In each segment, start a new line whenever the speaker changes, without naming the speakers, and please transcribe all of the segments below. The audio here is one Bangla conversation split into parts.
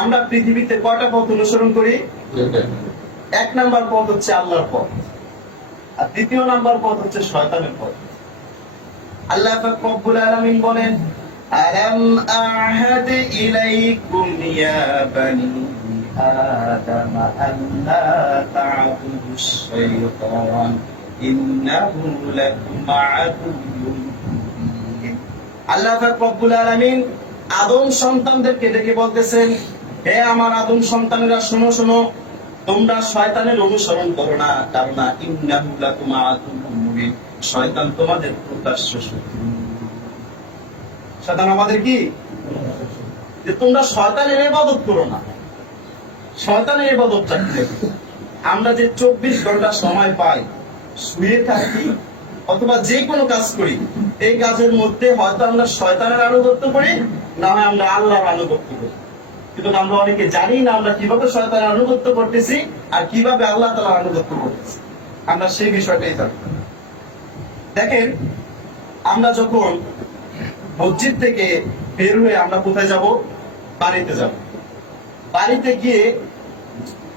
আমরা পৃথিবীতে কয়টা পথ অনুসরণ করি? এক নাম্বার পথ হচ্ছে আল্লাহর পথ আর দ্বিতীয় নাম্বার পথ হচ্ছে শয়তানের পথ। আল্লাহ পাক রব্বুল আলামিন বলেন আলাম আহাদ ইলাইকুম ইয়া বানি আদম আল্লা তা'বুদুশ শাইতান ইন্নাহু লাকুম আদুউন আল্লাহ পাক রব্বুল আলামিন আদম সন্তানদেরকে ডেকে বলতেছেন, হে আমার আদম সন্তানেরা, শোনো শোনো, তোমরা শয়তানের অনুসরণ করো না কারণ ইন্নাহু লাকুম আদুউন মুবিন, শয়তান তোমাদের প্রকাশ্য শত্রু। শয়তান আমাদের কি? যে তোমরা শয়তানের ইবাদত করো না। শয়তানের ইবাদত চাকরি। আমরা যে চব্বিশ ঘণ্টা সময় পাই, শুয়ে থাকি, অথবা যে কোনো কাজ করি এই কাজের মধ্যে হয়তো আমরা শয়তানের আনুগত্য করি না হয় আমরা আল্লাহর আনুগত্য করি কিন্তু আমরা অনেকে জানি না আমরা কীভাবে শয়তানের আনুগত্য করতেছি আর কীভাবে আল্লাহ তালার আনুগত্য করতেছি আমরা সেই বিষয়টাই জানি। দেখেন, আমরা যখন মসজিদ থেকে বের হয়ে আমরা কোথায় যাব? বাড়িতে যাব। বাড়িতে গিয়ে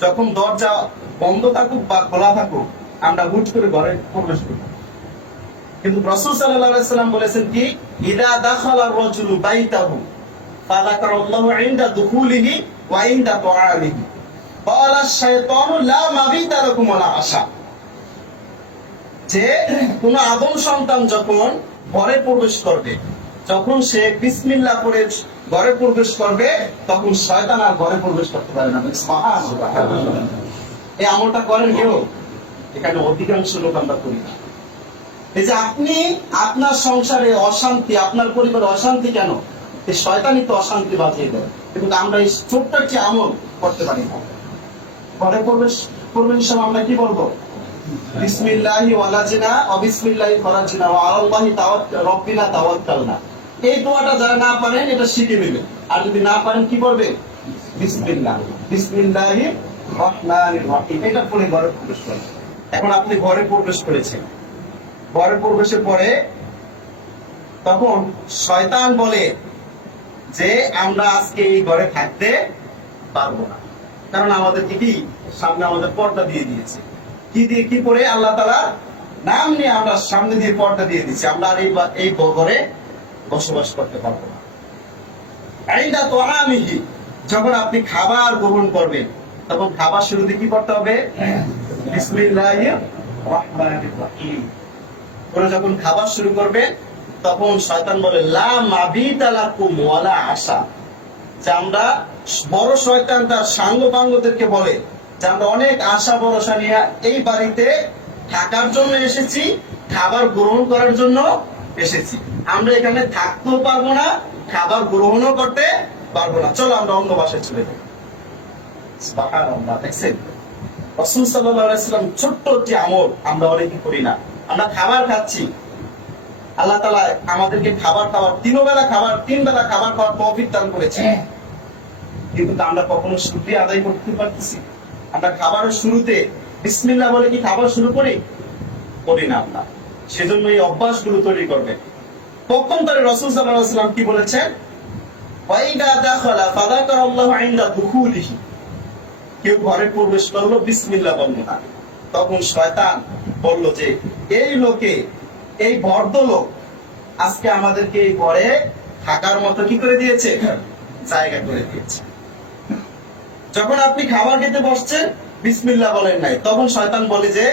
যখন দরজা বন্ধ থাকুক বা খোলা থাকুক, আমরা হুট করে ঘরে প্রবেশ করি। কিন্তু রসুল সাল্লাম বলেছেন কি? ইদা দাখালা রাজুলু বাইতাহু ইনদা দুখুলিহি ওয়া ইনদা ক্বালা আশ-শাইতানু লা মাবিতা লাকুম ওয়া আশা। যে কোন আদম সন্তান যখন ঘরে প্রবেশ করবে, যখন সে বিসমিল্লাহ করে ঘরে প্রবেশ করবে, তখন শয়তান আর ঘরে প্রবেশ করতে পারে না। এই আমলটা করেন কেউ? এখানে অধিকাংশ লোক আমরা করি না। এই যে আপনি আপনার সংসারে অশান্তি, আপনার পরিবারে অশান্তি কেন? এই শয়তানই তো অশান্তি বাজিয়ে দেয়। কিন্তু আমরা এই ছোট্ট আমল করতে পারি না। ঘরে প্রবেশ প্রবেশ সময় আমরা কি বলব? বিসমিল্লাহি ওয়ালাজিনা অবিসমিল্লাহি ফরাজিনা ওয়া আলাল্লাহি তাওয়াক্কাল, রব্বিনা তাওয়াক্কালনা। এই দোয়াটা যারা না পারেন, এটা শিখে নেবেন আর যদি না পারেন, কি করবে? বিসমিল্লাহ। বিসমিল্লাহি রহমানির রহিম। এটা পড়ে ঘরে প্রবেশ করেন। এখন আপনি ঘরে প্রবেশ করেছেন। ঘরে প্রবেশের পরে তখন শয়তান বলে যে আমরা আজকে এই ঘরে থাকতে পারব না। কারণ আমাদেরকে কি? সামনে আমাদের পর্দা দিয়ে দিয়েছে। কি দিয়ে কি করে? আল্লাহ তালা নাম নিয়ে আমরা সামনে দিয়ে পর্দা দিয়ে দিচ্ছি আমরা আর এই ঘরে বসবাস করতে পারব না। আইন্দা তো আমি যখন আপনি খাবার গ্রহণ করবেন তখন খাবার শুরুতে কি করতে হবে? বিসমিল্লাহির রহমানির রহিম। করে যখন খাবার শুরু করবে, তখন শয়তান বলে আশা। যে আমরা বড় শয়তান তার সাঙ্গ পাঙ্গদেরকে বলে, যে আমরা অনেক আশা ভরসা নিয়ে এই বাড়িতে থাকার জন্য এসেছি, খাবার গ্রহণ করার জন্য এসেছি। আমরা এখানে থাকতেও পারব না, খাবার গ্রহণও করতে পারব না। চলো আমরা অন্য বাসায় চলে যাই। দেখছেন? রসুল সাল্লাম ছোট্ট একটি আমল আমরা অনেকে করি না। আমরা খাবার খাচ্ছি। আল্লাহ তালা আমাদেরকে খাবার খাবার তিন বেলা খাবার তিন বেলা খাবার খাওয়ার তৌফিক দান করেছে কিন্তু তা আমরা কখনো শুক্রিয়া আদায় করতে পারতেছি আমরা খাবারের শুরুতে বিসমিল্লাহ বলে কি খাবার শুরু করি? করি না আমরা। সেজন্য এই অভ্যাসগুলো তৈরি করবে। তখন তার রসুল সাল্লাম কি বলেছেন? কেউ ঘরে প্রবেশ করল বিসমিল্লাহ বলল না। তখন শয়তান বলল যে, এই লোকে, এই বর্দ লোক আজকে আমাদেরকে এই ঘরে থাকার মতো কি করে দিয়েছে? জায়গা করে দিয়েছে। যখন আপনি খাবার খেতে বসছেন, বিসমিল্লাহ বলেন নাই, তখন শয়তান বলে যে,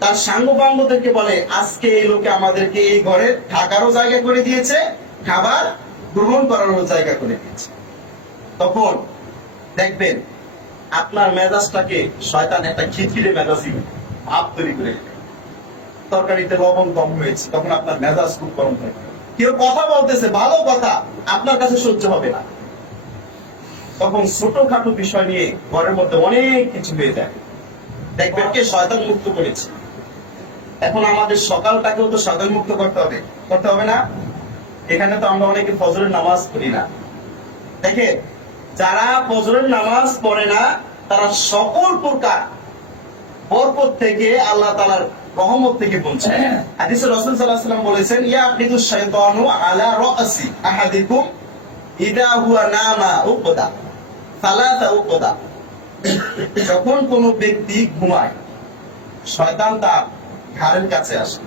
তার সাঙ্গ পাঙ্গদেরকে বলে, আজকে এই লোকে আমাদেরকে এই ঘরে থাকারও জায়গা করে দিয়েছে, খাবার গ্রহণ করারও জায়গা করে দিয়েছে। তখন দেখবেন আপনার মেজাজটাকে শয়তান একটা খিটখিটে মেজাজি ভাব তৈরি করে তরকারিতে লবণ কম হয়েছে, তখন আপনার মেজাজ খুব গরম হয়ে কেউ কথা বলতেছে, ভালো কথা, আপনার কাছে সহ্য হবে না। তখন ছোটখাটো বিষয় নিয়ে ঘরের মধ্যে অনেক কিছু হয়ে যায়। দেখবেন কে? শয়তান মুক্ত করেছে। এখন আমাদের সকালটাকেও তো শয়তান মুক্ত করতে হবে। করতে হবে না? এখানে তো আমরা অনেকে ফজরের নামাজ পড়ি না। দেখে যারা ফজরের নামাজ পড়ে না তারা সকল প্রকার বরকত থেকে আল্লাহ তালার রহমত থেকে হাদিসে রাসূল সাল্লাল্লাহু আলাইহি ওয়াসাল্লাম বলেছেন ইয়া শাইতানু আলা রাসি আহাদিকুম ইদা হুয়া নামা উকদা উকদা। যখন কোনো ব্যক্তি ঘুমায় শয়তান তার ঘাড়ের কাছে আসে।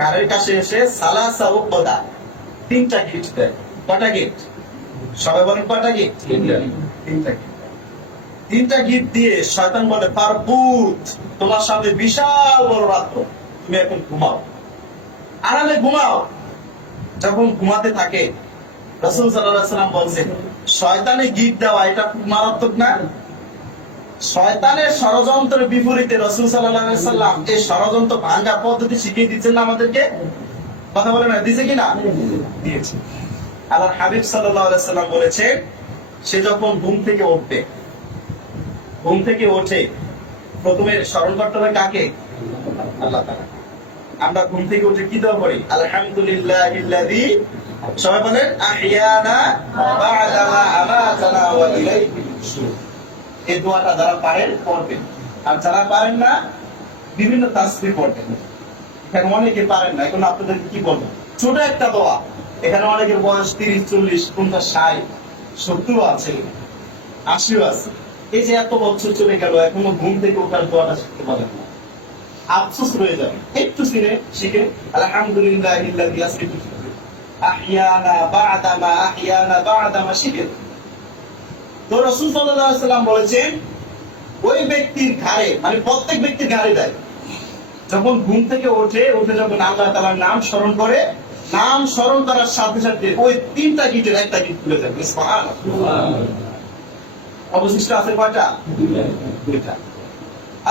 ঘাড়ের কাছে এসে সালাসা উকদা তিনটা গিট দেয়। কটা গিট সবাই বলেন তিনটা দিয়ে শয়তান বলে তোমার সামনে বিশাল বড় রাত্র। তুমি এখন ঘুমাও। আরামে ঘুমাও। যখন ঘুমাতে থাকে রসুল সাল্লাম বলছেন শয়তানে গিট দেওয়া এটা খুব মারাত্মক না? শয়তানের ষড়যন্ত্রের বিপরীতে রসুল সাল্লাম এই ষড়যন্ত্র ভাঙ্গা পদ্ধতি শিখিয়ে দিচ্ছেন না আমাদেরকে? কথা বলে না? দিছে কিনা? দিয়েছে। আল্লাহ হাবিব সাল্লাম বলেছে, সে যখন ঘুম থেকে উঠবে, ঘুম থেকে ওঠে প্রথমে স্মরণ করতে হবে কাকে? আল্লাহ আমরা ঘুম থেকে উঠে কি দোয়া করি? আলহামদুলিল্লাহ সবাই বলেন এই দোয়াটা যারা পারেন, পড়বেন। আর যারা পারেন না, বিভিন্ন তাসবিহ পড়বেন। এখানে অনেকে পারেন না, এখন আপনাদের কি বলব? ছোট একটা দোয়া। এখানে অনেকের বয়স তিরিশ, চল্লিশ, পঞ্চাশ, ষাট সত্তর আছে, আশিও আছে। এই যে এত বছর চলে গেল, এখনও ঘুম থেকে ওঠার দোয়াটা শিখতে পারেন না। আফসোস রয়ে যাবে। একটু সিনে শিখে, আলহামদুলিল্লাহ আহিয়ানা বা'দামা আহিয়ানা বা'দামা শিখে। তো রাসূল সাল্লাম বলেছেন, ওই ব্যক্তির ঘাড়ে মানে প্রত্যেক ব্যক্তির ঘাড়ে দেয়। যখন ঘুম থেকে ওঠে উঠে যখন আল্লাহ তালার নাম স্মরণ করে নাম স্মরণ করার সাথে সাথে ওই তিনটা গিটের একটা গিট খুলে যাবে। অবশিষ্ট আছে কয়টা? দুইটা।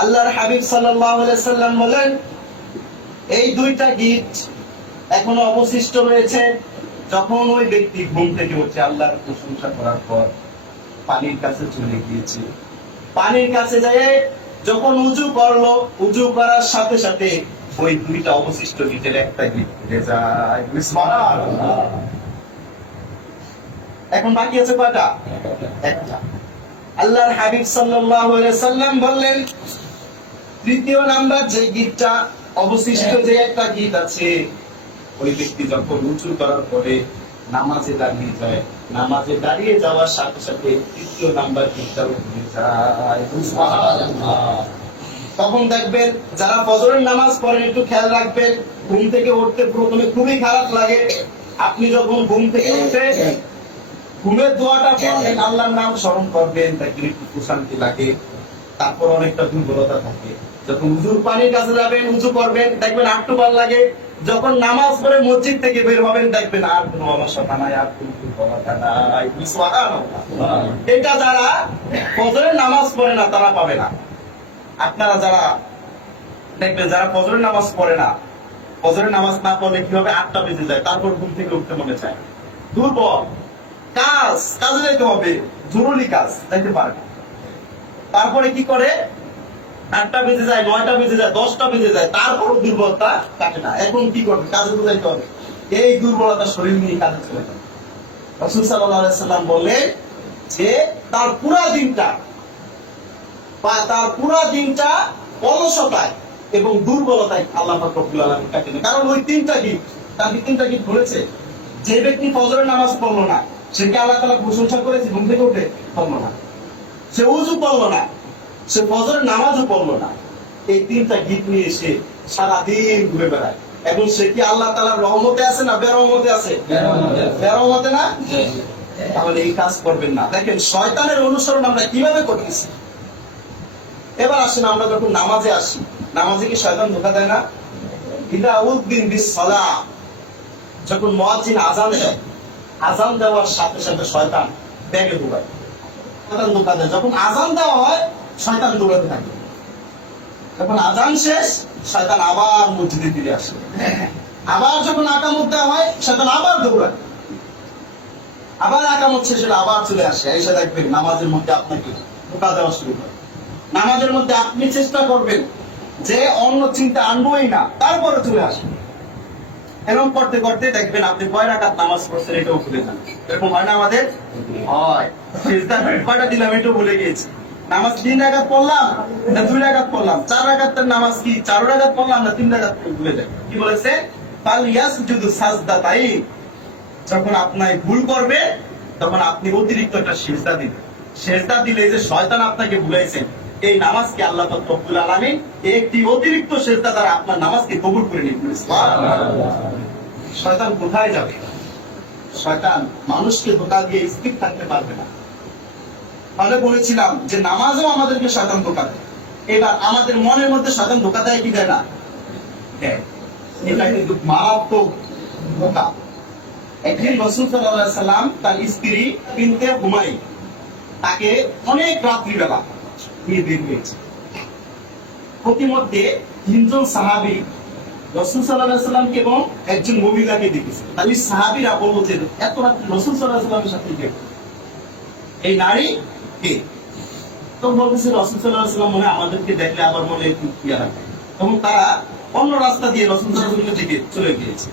আল্লাহর হাবিব সাল্লাম বলেন, এই দুইটা গিট এখনও অবশিষ্ট রয়েছে যখন ওই ব্যক্তি ঘুম থেকে উঠে আল্লাহর প্রশংসা করার পর পানির কাছে চলে গিয়েছে। পানির কাছে যায় যখন উজু করল, উজু করার সাথে সাথে ওই দুইটা অবশিষ্ট গিটের একটা এখন বাকি আছে কয়টা? একটা। আল্লাহর হাবিব সাল্লাম বললেন, তৃতীয় নাম্বার যে গীতটা অবশিষ্ট যে একটা গীত আছে, ওই ব্যক্তি যখন উঁচু করার পরে নামাজে দাঁড়িয়ে যায়, নামাজে দাঁড়িয়ে যাওয়ার সাথে সাথে তৃতীয় নাম্বার গীতটা উঠে যায়। তখন দেখবেন যারা ফজরের নামাজ পড়েন, একটু খেয়াল রাখবেন, ঘুম থেকে উঠতে প্রথমে খুবই খারাপ লাগে। আপনি যখন ঘুম থেকে উঠে ঘুমের দোয়াটা পড়বেন, আল্লাহর নাম স্মরণ করবেন, দেখবেন একটু প্রশান্তি লাগে, তারপর অনেকটা দুর্বলতা থাকে। যখন উজুর পানির কাছে যাবেন উজু করবেন, দেখবেন আটটু ভালো লাগে। যখন নামাজ পড়ে মসজিদ থেকে বের হবেন, দেখবেন আর কোনো অলসতা নাই, আর কোনো এটা যারা ফজরের নামাজ পড়ে না, তারা পাবে না। আপনারা যারা দেখবেন, যারা ফজরের নামাজ পড়ে না, ফজরের নামাজ না পড়লে কি হবে আটটা বেজে যায়? তারপর ঘুম থেকে উঠতে মনে চায়। দুর্বল। কাজ, কাজে যেতে হবে। জরুরি কাজ, যাইতে পারে তারপরে কি করে? আটটা বেজে যায়, নয়টা বেজে যায়, দশটা বেজে যায় তারপরও দুর্বলতা কাটে না। এখন কি করবে? কাজে তো যাইতে হবে। এই দুর্বলতা শরীর নিয়ে কাজে চলে যাবে। রসুল সাল্লাহ সাল্লাম বললেন যে, তার পুরা দিনটা বা তার পুরা দিনটা অলসতায় এবং দুর্বলতায় আল্লাহ পাক রব্বুল আলামিন কাটে না। কারণ ওই তিনটা গীত তার তিনটা গীত বলেছে? যে ব্যক্তি ফজরের নামাজ পড়ল না সে কি আল্লাহ তাআলা প্রশংসা করেছে? ঘুম থেকে উঠে পড়ল না। সে উজু পড়ল না সে ফজরের নামাজও পড়ল না। এই তিনটা গীত নিয়ে সে সারাদিন ঘুরে বেড়ায়। এবং সে কি আল্লাহ তাআলার রহমতে আছে না বেরহমতে আছে? বেরহমতে না? তাহলে এই কাজ করবেন না। দেখেন শয়তানের অনুসরণ আমরা কীভাবে করতেছি? এবার আসেন আমরা যখন নামাজে আসি, নামাজে কি শয়তান ধোকা দেয় না? ইদা উদ্দিন যখন মুয়াজ্জিন আজান দেয় আজান দেওয়ার সাথে সাথে শয়তান ব্যাগে ঢুকায়। শয়তান ধোকা দেয়। যখন আজান দেওয়া হয়, শয়তান দৌড়াতে থাকে। যখন আজান শেষ, শয়তান আবার মসজিদে ফিরে আসে। আবার যখন আকামত দেওয়া হয়, শয়তান আবার দৌড়ায়। আবার আকামত শেষে আবার চলে আসে। এসে দেখবেন নামাজের মধ্যে আপনাকে ধোকা দেওয়া শুরু করে। নামাজের মধ্যে আপনি চেষ্টা করবেন যে অন্য চিন্তা আনবোই না, তারপরে চলে আসবে এরকম করতে করতে দেখবেন আপনি কয় রাকাত নামাজ পড়ছেন এটাও ভুলে যান। এরকম হয় না আমাদের? হয়। সিজদা কয়টা দিলাম এটাও ভুলে গিয়েছি। নামাজ তিন রাকাত পড়লাম না দুই রাকাত পড়লাম? চার রাকাতের নামাজ কি চার রাকাত পড়লাম না তিন রাকাত ভুলে যায় কি বলেছে? পাল ইয়াসজুদু সাজদাতাই যখন আপনার ভুল করবে, তখন আপনি অতিরিক্ত একটা সেজদা দিবেন। সেজদা দিলে যে শয়তান আপনাকে ভুলাইছেন এই নামাজকে আল্লাহ পাক রব্বুল আলামিন একটি অতিরিক্ত সেজদা দ্বারা আপনার নামাজকে কবুল করে নিন শয়তান কোথায় যাবে? শয়তান মানুষকে ধোকা দিয়ে স্থির থাকতে পারবে না। তাহলে বলেছিলাম যে নামাজও আমাদেরকে শয়তান ধোকা দেয়। এবার আমাদের মনের মধ্যে শয়তান ধোকা দেয় কি দেয় না? মারাত্মক তার স্ত্রী তাকে অনেক রাত্রি রাত্রিবেলা বের হয়েছে। প্রতিমধ্যে তিনজন সাহাবি রসুল সাল্লাহ এবং একজন মহিলাকে দেখেছে। তাহলে সাহাবিরা বলব যে, এত রসুল সাল্লাহ সাল্লামের সাথে কে? এই নারী কে? বলতেছে, রসুল সাল্লাহ সাল্লাম মনে আমাদেরকে দেখলে আবার মনে ইয়া রাখে এবং তারা অন্য রাস্তা দিয়ে রসুল সাল্লাহ দিকে চলে গিয়েছে।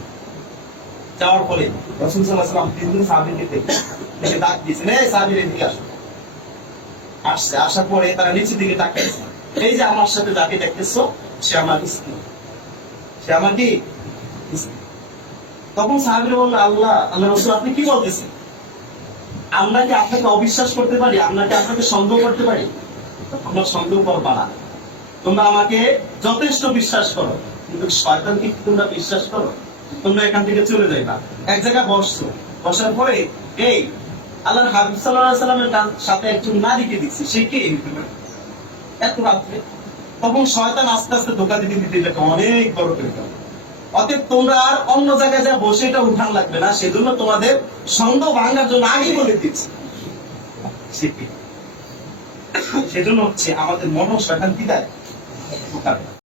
যাওয়ার পরে রসুল সাল্লাহ সাল্লাম তিনজন সাহাবিকে দেখে ডাক দিয়েছেন, এই সাহাবির এদিকে আসো। আসছে, আসার পরে তারা নিচের দিকে তাকাইছে এই যে আমার সাথে যাকে দেখতেছো, সে আমার স্ত্রী সে আমার কি তখন সাহাবিরা বলল, আল্লাহ আল্লাহ রসুল, আপনি কি বলতেছেন? আমরা কি আপনাকে অবিশ্বাস করতে পারি? আমরা কি আপনাকে সন্দেহ করতে পারি? তোমরা সন্দেহ করবা না। তোমরা আমাকে যথেষ্ট বিশ্বাস করো। কিন্তু শয়তানকে কি তোমরা বিশ্বাস করো? তোমরা এখান থেকে চলে যাইবা। এক জায়গায় বসছো। বসার পরে, এই আল্লাহর হাবিব সাল্লাহ সাল্লামের সাথে একজন নারীকে দিচ্ছি, সে কে এত রাত্রে তখন শয়তান আস্তে আস্তে ধোকা দিতে দিতে এটাকে অনেক বড় করে অতএব তোমরা আর অন্য জায়গায় যা বসে এটা উঠান লাগবে না, সেজন্য তোমাদের সন্দেহ ভাঙার জন্য আগেই বলে দিচ্ছি? সেজন্য হচ্ছে আমাদের মন শয়তান কি দেয়।